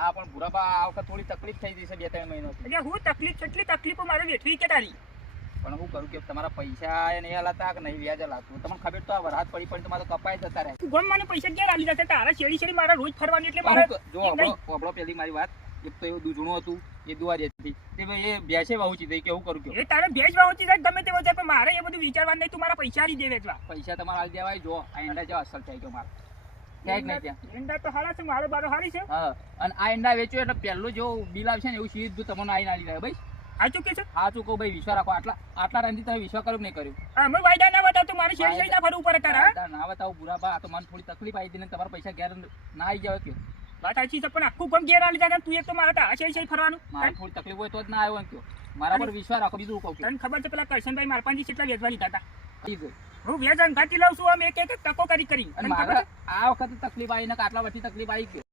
હા પણ ભૂરાબા આ વખત થોડી તકલીફ થઈ જશે 2-3 મહિનો એટલે હું તકલીફ કેટલી તકલીફો મારે વેઠવી કે તારી પણ હું કરું કે તમારા પૈસા નહીં હલાતા કે નહીં વ્યાજ હલાતું તમને ખબર તો આ વરસાદ પડી પણ તમારે કપાઈ જતા રહે તું ગમ મને પૈસા ક્યાં આલી જશે તારા શેરી મારા રોજ ફરવાની એટલે મારે જો આપણો પેલી મારી વાત એક તો એવું દૂધણું હતું એ દુવા દેતી તે ભાઈ એ ભેંસે વાવચી થઈ કેવું કરું કે એ તારે ભેજ વાવતી જાય ગમે તે વજે પણ મારે એ બધું વિચારવાનું નહીં તું મારા પૈસા આલી દે વેચવા પૈસા તમારા આલી દેવાય જો આ એંડા જેવા અસર થઈ ગયો મારે ક્યાંક નહીં ત્યાં એંડા તો હારા છે મારો બારો હારી છે હા અને આ એંડા વેચ્યો એટલે પહેલું જો બિલ આવશે ને એવું સીધું તમને આવીને આલી જાય ભાઈ સાચું કે છે સાચું કહું ભાઈ વિશ્વાસ રાખો આટલા ટાઈમથી તમે વિશ્વાસ કર્યો નહીં કર્યું અમે વાયદા ના બતાવ તો મારે શેરી ના ફરવું પડે તારા વાયદા ના બતાવો ભૂરાબા આ તો મને થોડી તકલીફ આવી હતી ને તમારા પૈસા ઘેર ના આવી જાવ કે વાત સાચી છે પણ આખું ગમ ઘેર આલી જાય તું એક તો મારા તા શેરી ફરવાનું મારે થોડી તકલીફ હોય તો જ ના આવ્યો કયો મારા પર વિશ્વાસ રાખો બીજું કહું તને ખબર છે પેલા કરશનભાઈ મારપાંજી કેટલા વેચવા લીધા હતા છું હું વેચ અંગાતી લઉં છું આમ એક ટકો કરી અને મારે આ વખતે તકલીફ આવી ને આટલા વર્ષથી તકલીફ આવી ગયો